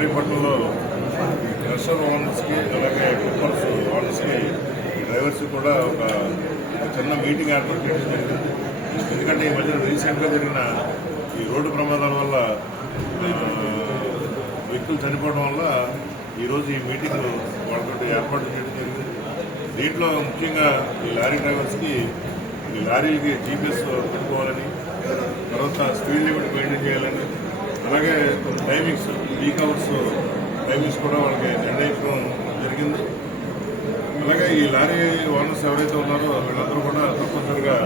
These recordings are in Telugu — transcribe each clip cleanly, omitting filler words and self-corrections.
ఇబ్రహీంపట్నంలో క్రషర్ ఓనర్స్కి అలాగే టిప్పర్స్ ఓనర్స్కి డ్రైవర్స్కి కూడా ఒక చిన్న మీటింగ్ ఏర్పాటు చేయడం జరిగింది. ఎందుకంటే ఈ మధ్య రీసెంట్గా జరిగిన ఈ రోడ్డు ప్రమాదాల వల్ల వ్యక్తులు చనిపోవడం వల్ల ఈరోజు ఈ మీటింగ్ వాళ్ళతో ఏర్పాటు చేయడం జరిగింది. దీంట్లో ముఖ్యంగా ఈ లారీ డ్రైవర్స్కి ఈ లారీకి జీపీఎస్ పెట్టుకోవాలని, తర్వాత స్పీడ్ లిమిట్ మెయింటైన్ చేయాలని, అలాగే కొన్ని టైమింగ్స్ పీక్ అవర్స్ టైమింగ్స్ కూడా వాళ్ళకి నిర్ణయించడం జరిగింది. అలాగే ఈ లారీ ఓనర్స్ ఎవరైతే ఉన్నారో వీళ్ళందరూ కూడా తప్పనిసరిగా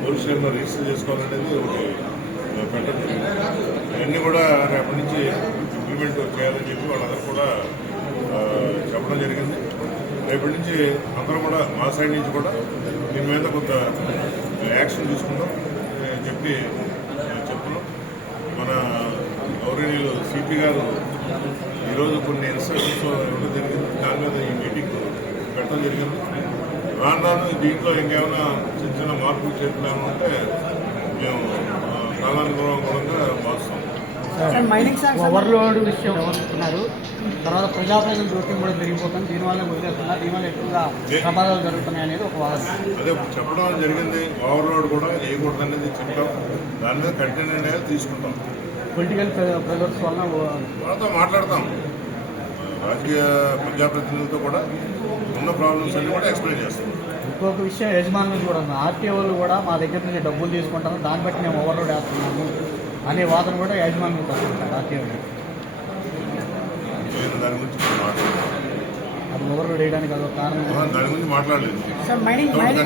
పోలీస్ స్టేషన్లో రిజిస్టర్ చేసుకోవాలనేది ఒకటి పెట్టడం జరిగింది. ఇవన్నీ కూడా రేపటి నుంచి ఇంప్లిమెంట్ చేయాలని చెప్పి వాళ్ళందరూ కూడా చెప్పడం జరిగింది. రేపటి నుంచి అందరూ కూడా మా సైడ్ నుంచి కూడా దీని మీద కొంత యాక్షన్ తీసుకుంటాం చెప్పి చెప్తున్నాం. మన గౌరవనీయులు సిపి గారు ఈరోజు కొన్ని ఇన్స్ట్రక్షన్స్ ఇవ్వడం జరిగింది. దాని మీద ఈ మీటింగ్ పెట్టడం జరిగింది. రాను దీంట్లో ఇంకేమైనా చిన్న చిన్న మార్పులు చేస్తున్నాము అంటే మేము కాలానుగుణంగా మారుస్తాం. ఓవర్లోడ్ విషయం వస్తున్నారు. తర్వాత ప్రజాప్రతినిధుల జోక్యం కూడా పెరిగిపోతుంది. దీనివల్ల వదిలేస్తున్నారు. దీనివల్ల ఎక్కువగా ప్రమాదాలు జరుగుతున్నాయి అనేది ఒక వాదన. అదే చెప్పడం జరిగింది. ఓవర్లోడ్ కూడా చేయకూడదు అనేది చెప్తాం. దాని మీద కంటెంట్ అనేది తీసుకుంటాం. పొలిటికల్ ప్రెజర్స్ వల్ల వాళ్ళతో మాట్లాడతాం. రాజకీయ ప్రజాప్రతినిధులతో కూడా ఉన్న ప్రాబ్లమ్స్ అన్ని కూడా ఎక్స్ప్లెయిన్ చేస్తాం. ఇంకొక విషయం యజమానులు కూడా ఆర్టీఓలు కూడా మా దగ్గర నుంచి డబ్బులు తీసుకుంటాము, దాన్ని బట్టి మేము ఓవర్లోడ్ వేస్తున్నాము అనే వాదన కూడా యజమానులు వస్తుంటారు. ఆర్టీఓలు దాని గురించి మాట్లాడలేదు. అది ఓవర్లోడ్ వేయడానికి అదొక కారణం. దాని గురించి మాట్లాడలేదు.